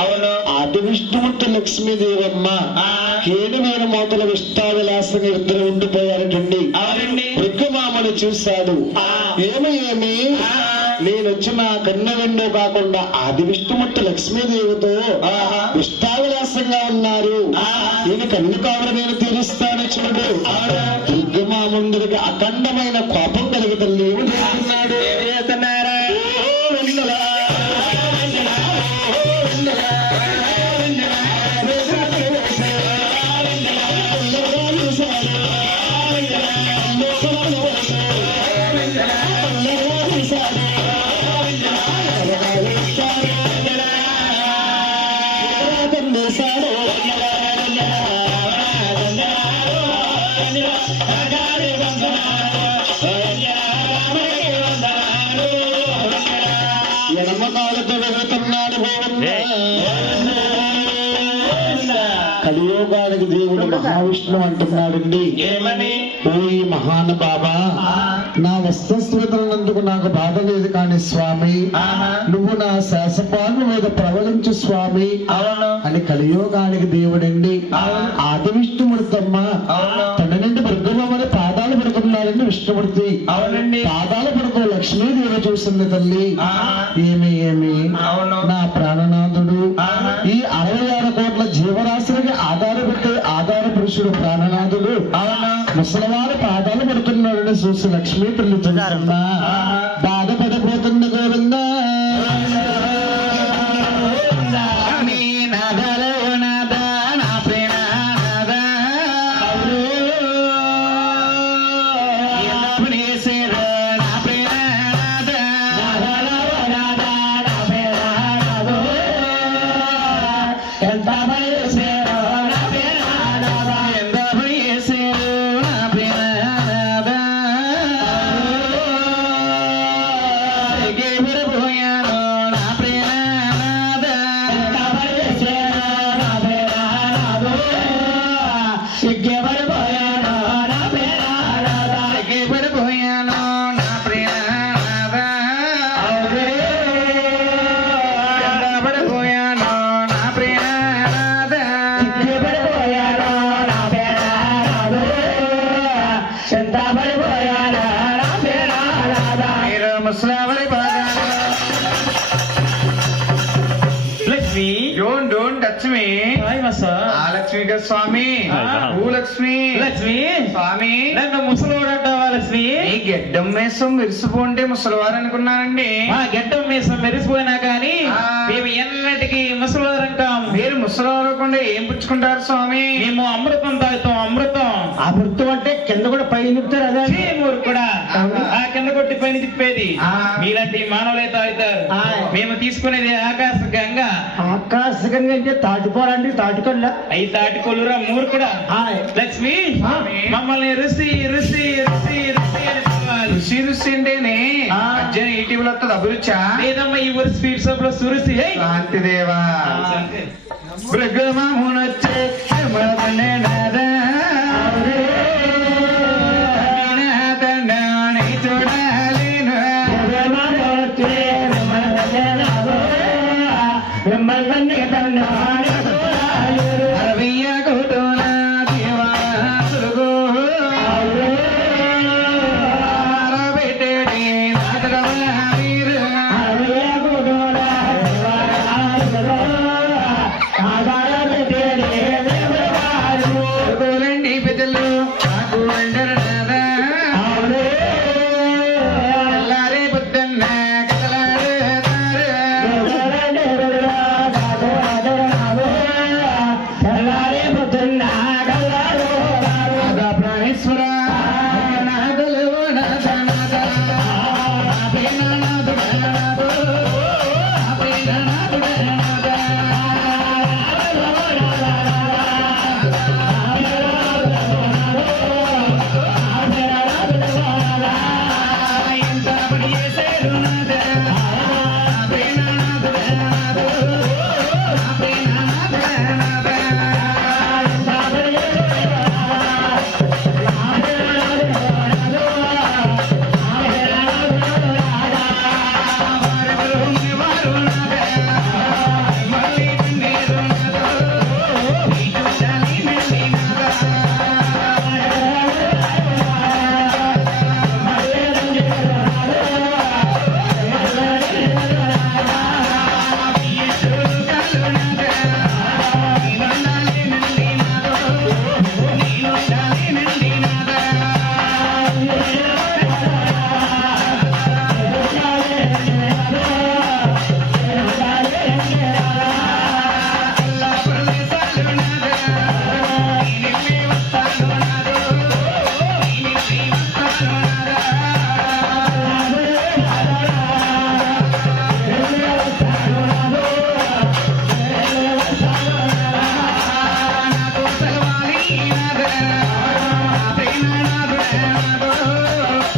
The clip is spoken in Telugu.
అవును ఆది విష్ణుమూర్తి లక్ష్మీదేవమ్మ కేనుమైన మోతల విష్టావిలాసంగా ఇద్దరు ఉండిపోయారటండి. భృగ్గమామని చూశాడు. ఏమి నేనొచ్చి నా కన్న వెండో కాకుండా ఆది విష్ణుమూర్తి లక్ష్మీదేవితో విష్టావిలాసంగా ఉన్నారు. ఈయన కన్ను కావడం నేను తీరుస్తాను చూడు. భృగ్గమాముందరికి అఖండమైన కోపం కలిగి తల్లి ఏమన్నాడు? కలియోగానికి దేవుడు మహావిష్ణువు అంటున్నాడండి. ఏమని? ఓ ఈ మహానుభావా, నా వస్త్రస్వేదనందుకు నాకు బాధ లేదు కానీ స్వామి, నువ్వు నా శాసపాలను మీద ప్రవలించు స్వామి అని కలియోగానికి దేవుడండి. ఆది విష్ణుమూర్తమ్మ తన నుండి భృగ్గమామని పాదాలు పడుతున్నాడండి విష్ణుమూర్తి. పాదాలు పడుతూ లక్ష్మీదేవి చూసింది తల్లి. ఏమి నా ప్రాణనాథుడు ఈ 66 కోట్ల జీవరాశులకి ఆధార పురుషుడు ప్రాణనాథుడు ముసలివారి పాదాలు పడుతున్నాడని చూసి లక్ష్మీ తల్లి చూస్తున్నా బాధపడిపోతుంది గోవిందా. స్వామి భూలక్ష్మి స్వామి నన్ను ముసలివాడు అంటావా లక్ష్మి? గెడ్డం మీసం మెరిసిపోంటే ముసలివారు అనుకున్నానండి. గెడ్డం మీసం మెరిసిపోయినా కానీ మేము ఎన్నటికి ముసలివారు అంటాం. మీరు ముసలివారు ఏం పుచ్చుకుంటారు స్వామి? మేము అమృతం తాగుతాం. అమృతం అంటే కింద కూడా పైన తిప్పుతారు. అదే ఊరు కూడా ఆ కింద కొట్టి పైన తిప్పేది మీలాంటి మానవులే తాగుతారు. మేము తీసుకునేది ఆకాశ గంగా. అంటే తాటిపోరండి. తాటికొల్ల అయి తాటికొల్లురా మూరు కూడా. లక్ష్మి మమ్మల్ని రుసి అంటేనే ఈటీవీలో వస్తుంది అభిరుచా లేదమ్మా. ఈ ఊరు స్వీట్ షాప్ లో సురుసి శాంతిదేవా భృగ్గమామునొచ్చే చూడాలి